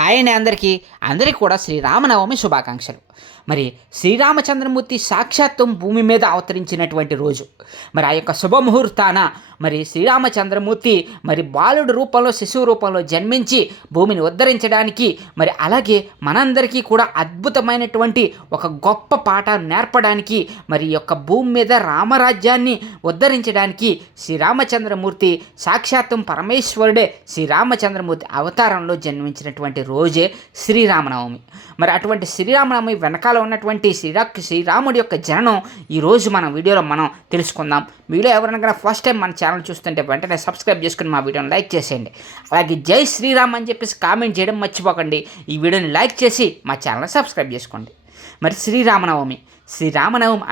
Hi అండి అందరికీ కూడా శ్రీరామనవమి శుభాకాంక్షలు. మరి శ్రీరామచంద్రమూర్తి సాక్షాత్తు భూమి మీద అవతరించినటువంటి రోజు. మరి ఆ యొక్క శుభముహూర్తాన మరి శ్రీరామచంద్రమూర్తి మరి బాలుడు రూపంలో శిశువు రూపంలో జన్మించి భూమిని ఉద్ధరించడానికి మరి అలాగే మనందరికీ కూడా అద్భుతమైనటువంటి ఒక గొప్ప పాఠం నేర్పడానికి మరి యొక్క భూమి మీద రామరాజ్యాన్ని ఉద్ధరించడానికి శ్రీరామచంద్రమూర్తి సాక్షాత్తు పరమేశ్వరుడే శ్రీరామచంద్రమూర్తి అవతారంలో జన్మించినటువంటి రోజే శ్రీరామనవమి. మరి అటువంటి శ్రీరామనవమి వెనకాల ఉన్నటువంటి శ్రీరాముడి యొక్క జననం ఈరోజు మన వీడియోలో మనం తెలుసుకుందాం. మీలో ఎవరైనా ఫస్ట్ టైం మన ఛానల్ చూస్తుంటే వెంటనే సబ్స్క్రైబ్ చేసుకుని మా వీడియోని లైక్ చేసేయండి. అలాగే జై శ్రీరామ్ అని చెప్పేసి కామెంట్ చేయడం మర్చిపోకండి. ఈ వీడియోని లైక్ చేసి మా ఛానల్ని సబ్స్క్రైబ్ చేసుకోండి. మరి శ్రీరామనవమి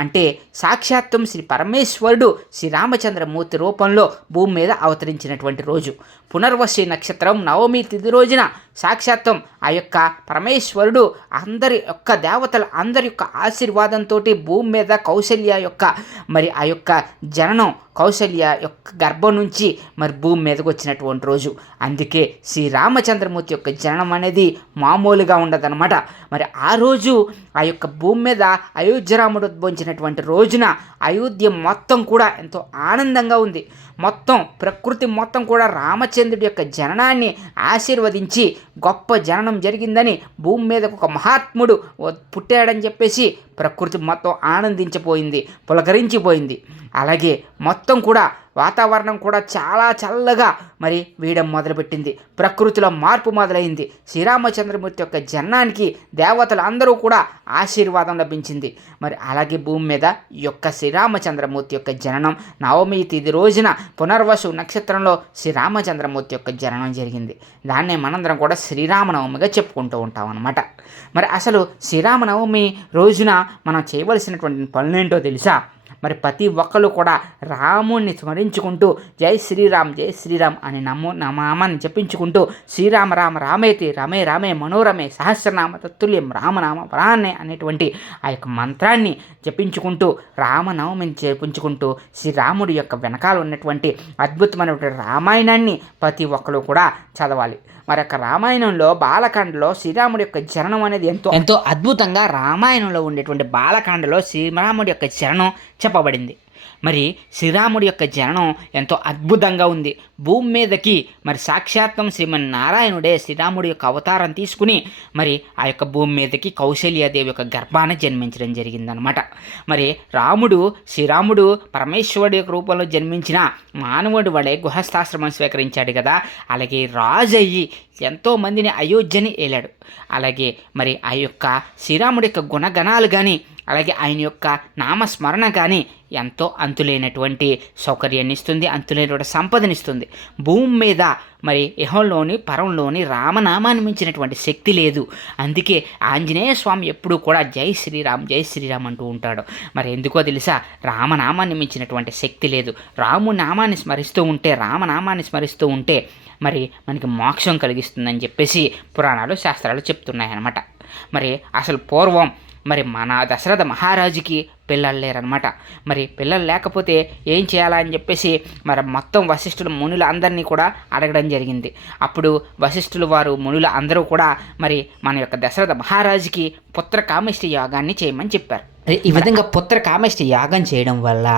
అంటే సాక్షాత్వం శ్రీ పరమేశ్వరుడు శ్రీరామచంద్రమూర్తి రూపంలో భూమి మీద అవతరించినటువంటి రోజు. పునర్వసి నక్షత్రం నవమి తిథి రోజున సాక్షాత్వం ఆ యొక్క పరమేశ్వరుడు అందరి యొక్క దేవతల అందరి యొక్క ఆశీర్వాదంతో భూమి మీద కౌశల్య యొక్క మరి ఆ యొక్క జననం కౌశల్య యొక్క గర్భం నుంచి మరి భూమి మీదకి వచ్చినటువంటి రోజు. అందుకే శ్రీరామచంద్రమూర్తి యొక్క జననం అనేది మామూలుగా ఉండదన్నమాట. మరి ఆ రోజు ఆ యొక్క భూమి మీద అయోధ్యరాముడు ఉద్భవించినటువంటి రోజున అయోధ్య మొత్తం కూడా ఎంతో ఆనందంగా ఉంది. మొత్తం ప్రకృతి మొత్తం కూడా రామచంద్రుడి యొక్క జననాన్ని ఆశీర్వదించి గొప్ప జననం జరిగిందని భూమి మీద ఒక మహాత్ముడు పుట్టాడని చెప్పేసి ప్రకృతి మొత్తం ఆనందించిపోయింది, పులకరించిపోయింది. అలాగే మొత్తం కూడా వాతావరణం కూడా చాలా చల్లగా మరి వేయడం మొదలుపెట్టింది. ప్రకృతిలో మార్పు మొదలైంది. శ్రీరామచంద్రమూర్తి యొక్క జననానికి దేవతలు అందరూ కూడా ఆశీర్వాదం లభించింది. మరి అలాగే భూమి మీద ఈ యొక్క శ్రీరామచంద్రమూర్తి యొక్క జననం నవమి తిథి రోజున పునర్వసు నక్షత్రంలో శ్రీరామచంద్రమూర్తి యొక్క జననం జరిగింది. దాన్నే మనందరం కూడా శ్రీరామనవమిగా చెప్పుకుంటూ ఉంటాం అన్నమాట. మరి అసలు శ్రీరామనవమి రోజున మనం చేయవలసినటువంటి పనులేంటో తెలుసా? మరి ప్రతి ఒక్కరు కూడా రాముణ్ణి స్మరించుకుంటూ జై శ్రీరామ్ అని నామాన్ని జపించుకుంటూ శ్రీరామ రామ రామేతి రమే రామే మనోరమే సహస్రనామ తత్తుల్యం రామనామ వరాన్నే అనేటువంటి ఆ యొక్క మంత్రాన్ని జపించుకుంటూ రామనవమిని జపించుకుంటూ శ్రీరాముడి యొక్క వెనకాల ఉన్నటువంటి అద్భుతమైనటువంటి రామాయణాన్ని ప్రతి ఒక్కరు కూడా చదవాలి. మరి యొక్క రామాయణంలో బాలకాండలో శ్రీరాముడి యొక్క జననం అనేది ఎంతో అద్భుతంగా రామాయణంలో ఉండేటువంటి బాలకాండలో శ్రీరాముడి యొక్క జననం చెప్పబడింది. మరి శ్రీరాముడి యొక్క జననం ఎంతో అద్భుతంగా ఉంది. భూమి మీదకి మరి సాక్షాత్తం శ్రీమన్నారాయణుడే శ్రీరాముడి యొక్క అవతారం తీసుకుని మరి ఆ యొక్క భూమి మీదకి కౌశల్యాదేవి యొక్క గర్భాన జన్మించడం జరిగిందనమాట. మరి శ్రీరాముడు పరమేశ్వరుడి యొక్క రూపంలో జన్మించిన మానవుడి వలె గృహస్థాశ్రమం స్వీకరించాడు కదా. అలాగే రాజు అయ్యి ఎంతోమందిని అయోధ్యని ఏలాడు. అలాగే మరి ఆ యొక్క శ్రీరాముడి యొక్క గుణగణాలు కానీ అలాగే ఆయన యొక్క నామస్మరణ కానీ ఎంతో అంతులేనటువంటి సౌకర్యాన్ని ఇస్తుంది, అంతులేనటువంటి సంపదనిస్తుంది. భూమి మీద మరి ఇహంలోని పరంలోని రామనామాన్ని మించినటువంటి శక్తి లేదు. అందుకే ఆంజనేయ స్వామి ఎప్పుడూ కూడా జై శ్రీరామ్ అంటూ ఉంటాడు. మరి ఎందుకో తెలుసా? రామనామాన్ని మించినటువంటి శక్తి లేదు. రామనామాన్ని స్మరిస్తూ ఉంటే మరి మనకి మోక్షం కలిగిస్తుందని చెప్పేసి పురాణాలు శాస్త్రాలు చెప్తున్నాయన్నమాట. మరి అసలు పూర్వం మరి మన దశరథ మహారాజుకి పిల్లలు లేరనమాట. మరి పిల్లలు లేకపోతే ఏం చేయాలని చెప్పేసి మరి మొత్తం వశిష్ఠులు మునులు అందరినీ కూడా అడగడం జరిగింది. అప్పుడు వశిష్ఠులు వారు మునులు అందరూ కూడా మరి మన యొక్క దశరథ మహారాజుకి పుత్ర కామేష్టి యాగాన్ని చేయమని చెప్పారు. ఈ విధంగా పుత్ర కామేష్టి యాగం చేయడం వల్ల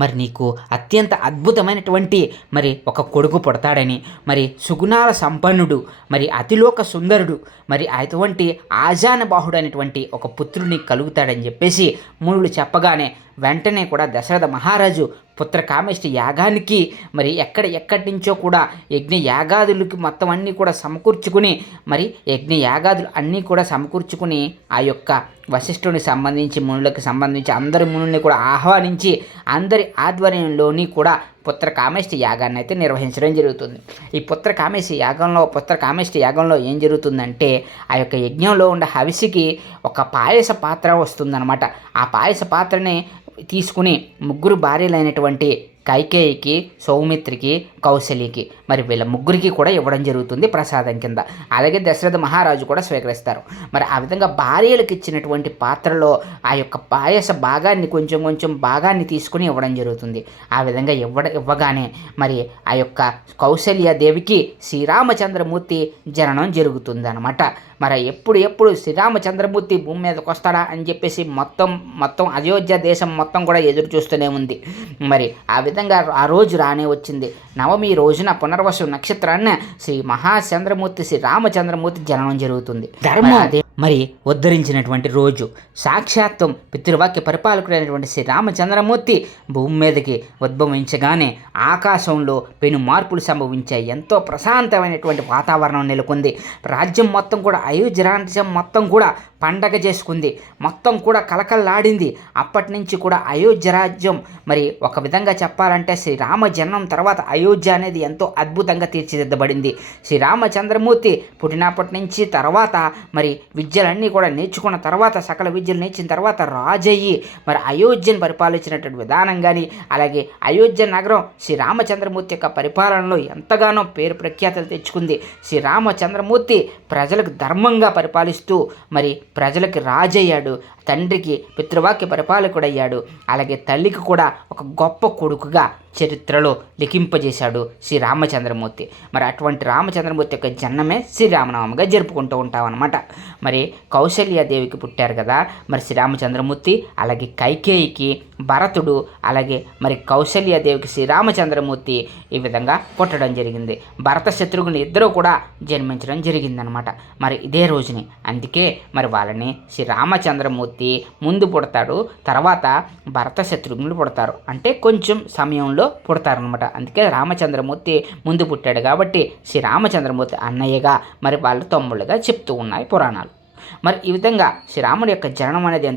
మరి నీకు అత్యంత అద్భుతమైనటువంటి మరి ఒక కొడుకు పుడతాడని, మరి సుగుణాల సంపన్నుడు, మరి అతిలోక సుందరుడు, మరి అటువంటి ఆజానబాహుడు అనేటువంటి ఒక పుత్రుడిని కలుగుతాడని చెప్పేసి మునులు చెప్పగానే వెంటనే కూడా దశరథ మహారాజు పుత్ర కామేష్టి యాగానికి మరి ఎక్కడి నుంచో కూడా యజ్ఞ యాగాదులకి మొత్తం అన్నీ కూడా సమకూర్చుకుని మరి యజ్ఞ యాగాదులు అన్నీ కూడా సమకూర్చుకుని ఆ యొక్క వశిష్ఠుని సంబంధించి మునులకు సంబంధించి అందరి మునుల్ని కూడా ఆహ్వానించి అందరి ఆధ్వర్యంలోని కూడా పుత్ర కామేష్టి యాగాన్ని అయితే నిర్వహించడం జరుగుతుంది. ఈ పుత్ర కామేష్టి యాగంలో ఏం జరుగుతుందంటే ఆ యొక్క యజ్ఞంలో ఉండే హవిసికి ఒక పాయస పాత్ర వస్తుందన్నమాట. ఆ పాయస పాత్రని తీసుకుని ముగ్గురు భార్యలైనటువంటి కైకేయికి, సౌమిత్రికి, కౌశల్యకి మరి వీళ్ళ ముగ్గురికి కూడా ఇవ్వడం జరుగుతుంది ప్రసాదం కింద. అలాగే దశరథ మహారాజు కూడా స్వీకరిస్తారు. మరి ఆ విధంగా భార్యలకు ఇచ్చినటువంటి పాత్రలో ఆ యొక్క పాయస భాగాన్ని కొంచెం కొంచెం భాగాన్ని తీసుకుని ఇవ్వడం జరుగుతుంది. ఆ విధంగా ఇవ్వగానే మరి ఆ యొక్క కౌశల్యాదేవికి శ్రీరామచంద్రమూర్తి జననం జరుగుతుందన్నమాట. మరి ఎప్పుడు శ్రీరామచంద్రమూర్తి భూమి మీదకి వస్తాడా అని చెప్పేసి మొత్తం అయోధ్య దేశం మొత్తం కూడా ఎదురు చూస్తూనే ఉంది. మరి ఆ విధంగా ఆ రోజు రానే వచ్చింది. నవమి రోజున పునర్వసు నక్షత్రాన్ని శ్రీ మహాచంద్రమూర్తి శ్రీ రామచంద్రమూర్తి జననం జరుగుతుంది. ధర్మం అదే మరి ఉద్ధరించినటువంటి రోజు. సాక్షాత్వం పితృవాక్య పరిపాలకుడైనటువంటి శ్రీ రామచంద్రమూర్తి భూమి మీదకి ఉద్భవించగానే ఆకాశంలో పెను మార్పులు సంభవించాయి. ఎంతో ప్రశాంతమైనటువంటి వాతావరణం నెలకొంది. రాజ్యం మొత్తం కూడా అయోధ్య రాజ్యం మొత్తం కూడా పండగ చేసుకుంది. మొత్తం కూడా కలకల్లాడింది. అప్పటి నుంచి కూడా అయోధ్య రాజ్యం మరి ఒక విధంగా చెప్పాలంటే శ్రీరామ జన్మం తర్వాత అయోధ్య అనేది ఎంతో అద్భుతంగా తీర్చిదిద్దబడింది. శ్రీరామచంద్రమూర్తి పుట్టినప్పటి నుంచి తర్వాత మరి విద్యలన్నీ కూడా నేర్చుకున్న తర్వాత సకల విద్యలు నేర్చిన తర్వాత రాజయ్యి మరి అయోధ్యను పరిపాలించినటువంటి విధానం కానీ అలాగే అయోధ్య నగరం శ్రీరామచంద్రమూర్తి యొక్క పరిపాలనలో ఎంతగానో పేరు ప్రఖ్యాతలు తెచ్చుకుంది. శ్రీరామచంద్రమూర్తి ప్రజలకు ధర్మంగా పరిపాలిస్తూ మరి ప్రజలకి రాజయ్యాడు. తండ్రికి పితృవాక్య పరిపాలకుడయ్యాడు. అలాగే తల్లికి కూడా ఒక గొప్ప కొడుకుగా చరిత్రలో లిఖింపజేశాడు శ్రీరామచంద్రమూర్తి. మరి అటువంటి రామచంద్రమూర్తి యొక్క జన్మమే శ్రీరామనవమిగా జరుపుకుంటూ ఉంటామన్నమాట. మరి కౌశల్యాదేవికి పుట్టారు కదా మరి శ్రీరామచంద్రమూర్తి, అలాగే కైకేయికి భరతుడు, అలాగే మరి కౌశల్యాదేవికి శ్రీరామచంద్రమూర్తి ఈ విధంగా పుట్టడం జరిగింది. భరత శత్రుఘ్నులు ఇద్దరూ కూడా జన్మించడం జరిగిందనమాట. మరి ఇదే రోజుని అందుకే మరి వాళ్ళని శ్రీరామచంద్రమూర్తి ముందు పుడతాడు, తర్వాత భరత శత్రుఘ్నులు పుడతారు. అంటే కొంచెం సమయంలో పుడతారనమాట. అందుకే రామచంద్రమూర్తి ముందు పుట్టాడు కాబట్టి శ్రీరామచంద్రమూర్తి అన్నయ్యగా మరి వాళ్ళు తమ్ముళ్ళుగా చెప్తూ ఉన్నాయి పురాణాలు. మరి ఈ విధంగా శ్రీరాముడి యొక్క జననం అనేది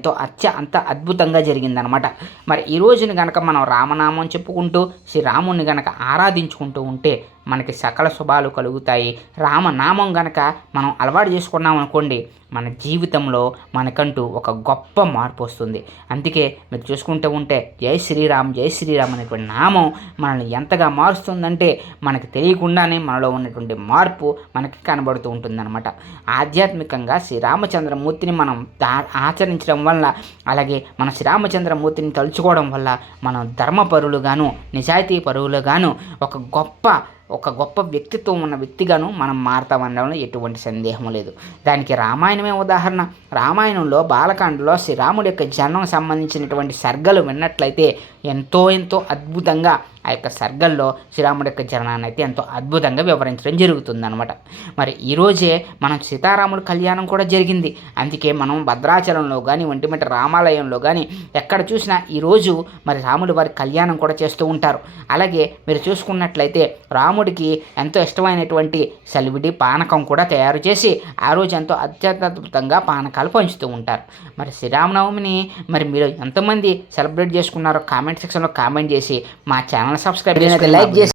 అంత అద్భుతంగా జరిగిందనమాట. మరి ఈ రోజుని కనుక మనం రామనామం చెప్పుకుంటూ శ్రీరాముడిని కనుక ఆరాధించుకుంటూ ఉంటే మనకి సకల శుభాలు కలుగుతాయి. రామనామం కనుక మనం అలవాటు చేసుకున్నాం అనుకోండి మన జీవితంలో మనకంటూ ఒక గొప్ప మార్పు వస్తుంది. అందుకే మీరు చూసుకుంటూ ఉంటే జై శ్రీరామ్ జై శ్రీరామ్ అనేటువంటి నామం మనల్ని ఎంతగా మారుస్తుందంటే మనకి తెలియకుండానే మనలో ఉన్నటువంటి మార్పు మనకి కనబడుతూ ఉంటుందన్నమాట. ఆధ్యాత్మికంగా శ్రీరామచంద్రమూర్తిని మనం ఆచరించడం వల్ల అలాగే మన శ్రీరామచంద్రమూర్తిని తలుచుకోవడం వల్ల మనం ధర్మపరులుగాను నిజాయితీ పరువులుగాను ఒక గొప్ప వ్యక్తిత్వం ఉన్న వ్యక్తిగాను మనం మారతామనడంలో ఎటువంటి సందేహం లేదు. దానికి రామాయణమే ఉదాహరణ. రామాయణంలో బాలకాండలో శ్రీరాముడి యొక్క జన్మం సంబంధించినటువంటి సర్గలు విన్నట్లయితే ఎంతో అద్భుతంగా ఆ యొక్క సర్గల్లో శ్రీరాముడి యొక్క జననాన్ని అయితే ఎంతో అద్భుతంగా వివరించడం జరుగుతుందన్నమాట. మరి ఈరోజే మనం సీతారాముల కళ్యాణం కూడా జరిగింది. అందుకే మనం భద్రాచలంలో కానీ ఒంటిమిట్ట రామాలయంలో కానీ ఎక్కడ చూసినా ఈరోజు మరి రాముడి వారి కళ్యాణం కూడా చేస్తూ ఉంటారు. అలాగే మీరు చూసుకున్నట్లయితే రాముడికి ఎంతో ఇష్టమైనటువంటి సలివిడి పానకం కూడా తయారు చేసి ఆ రోజు ఎంతో అత్యద్భుతంగా పానకాలు పంచుతూ ఉంటారు. మరి శ్రీరామనవమిని మరి మీరు ఎంతమంది సెలబ్రేట్ చేసుకున్నారో కామెంట్ సెక్షన్లో కామెంట్ చేసి మా ఛానల్ సబ్స్క్రైబ్ చేసి లైక్ చేసి